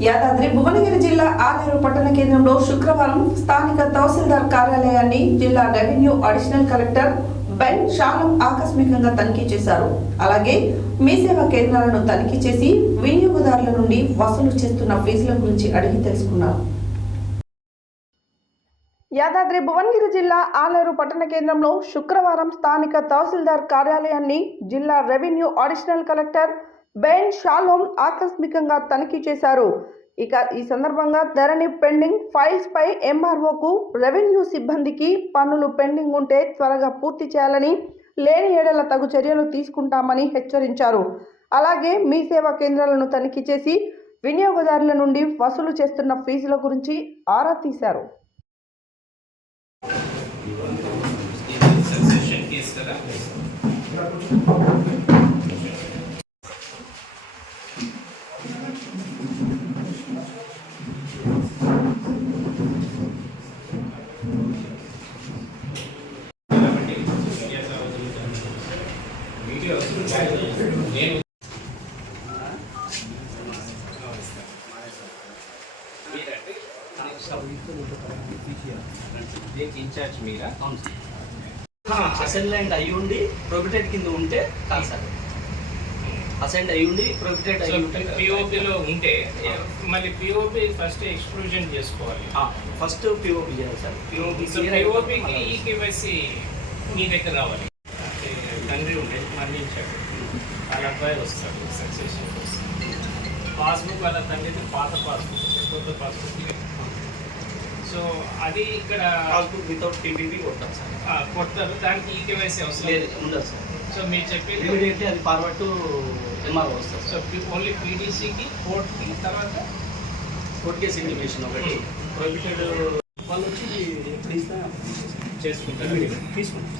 యాదాద్రి భువనగిరి జిల్లా ఆలేరు పట్టణ కేంద్రంలో శుక్రవారం స్థానిక తహసీల్దార్ కార్యాలయాన్ని జిల్లా రెవెన్యూ అడిషనల్ కలెక్టర్ బెన్ షాలం ఆకస్మికంగా తనిఖీ చేశారు. అలాగే మీ సేవా కేంద్రాలను తనిఖీ చేసి వినియోగదారుల నుండి వసూలు చేస్తున్న ఫీజుల గురించి అడిగి తెలుసుకున్నారు. యాదాద్రి భువనగిరి జిల్లా ఆలేరు పట్టణ కేంద్రంలో శుక్రవారం స్థానిక తహసీల్దార్ కార్యాలయాన్ని జిల్లా revenue additional collector Ben shalom ఆకస్మికంగా తనిఖీ చేశారు. ఈ సందర్భంగా ధరణి పెండింగ్ ఫైల్స్ పై ఎంఆర్ఓకు రెవెన్యూ సిబ్బందికి పన్నులు పెండింగ్ ఉంటే త్వరగా పూర్తి చేయాలని, లేని ఏడల తగు చర్యలు తీసుకుంటామని హెచ్చరించారు. అలాగే మీ సేవా కేంద్రాలను తనిఖీ చేసి వినియోగదారుల నుండి వసూలు చేస్తున్న ఫీజుల గురించి ఆరా తీశారు. ఇన్ఛార్జ్ మీరా? అసెండ్ ల్యాండ్ అయ్యి ఉండి ప్రొబిటెడ్ కింద ఉంటే కాదు సార్. అసెండ్ అయ్యి ఉండి ప్రొబిటెడ్ అయ్యి ఉంటే పిఓపిలో ఉంటే మళ్ళీ పిఓపి ఫస్ట్ ఎక్స్క్లూజన్ చేసుకోవాలి. ఫస్ట్ పిఓపి చేయాలి సార్. పిఓపికి ఈ కేవైసీ మీ దగ్గర రావాలి. తండ్రి ఉండే మరణించాడు, వాళ్ళ అబ్బాయి వస్తాడు సక్సెషన్ వస్తుంది. పాస్బుక్ వాళ్ళ తండ్రిది పాత పాస్బుక్, కొత్త పాస్బుక్. సో అది ఇక్కడ పాస్బుక్ వితౌట్ టీపీపీ కొట్టాలి సార్. కొడతారు, దానికి ఈ కేవైసీ అవసరం లేదు, ఉండదు సార్. సో మీరు చెప్పి ఇమీడియట్లీ అది ఫార్వర్డ్ టు ఎంఆర్ఓ వస్తుంది. సో ఓన్లీ పీడీసీకి కోర్ట్కి తర్వాత కోర్ట్ కేసు ఇంటిమేషన్ ఒకటి ప్రొహిబిటెడ్ వాళ్ళు వచ్చి ఎప్పుడు ఇస్తా చేసుకుంటారు. తీసుకుంటాం.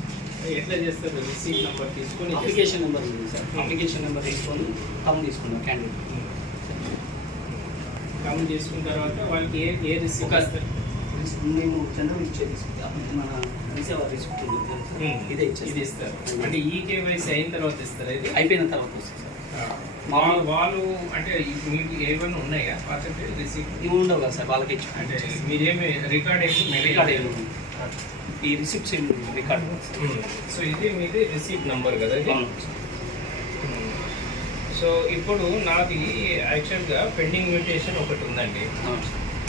ఎట్లా చేస్తారు? రిసీట్ నెంబర్ తీసుకొని అప్లికేషన్ నెంబర్ ఉంది సార్. అప్లికేషన్ నెంబర్ తీసుకొని కమ్ తీసుకున్నాం క్యాండిడేట్. కమ్ తీసుకున్న తర్వాత వాళ్ళకి ఏ రిసీట్ వస్తారు? మేము జనరల్ ఇచ్చేది మన రీసేవా రిసిప్ట్ ఇదే ఇచ్చేది. ఇది ఇస్తారు అంటే ఈ కేవైసీ అయిన తర్వాత ఇస్తారు. ఇది అయిపోయిన తర్వాత వస్తుంది సార్. వాళ్ళు అంటే మీకు ఏమైనా ఉన్నాయా పాత రిసీప్ట్? ఇవి ఉండవు కదా సార్, వాళ్ళకి ఇచ్చి అంటే మీరేమి రికార్డ్ రికార్డ్ ఏమి ఈ రిసిప్ట్స్ రికార్డ్. సో ఇది మీది రిసీప్ట్ నెంబర్ కదా ఇది. సో ఇప్పుడు నాది యాక్చువల్గా పెండింగ్ మ్యూటేషన్ ఒకటి ఉందండి.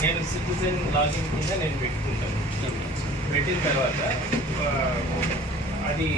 నేను సిటిజన్ లాగిన్ కింద నేను పెట్టుకుంటాను. పెట్టిన తర్వాత అది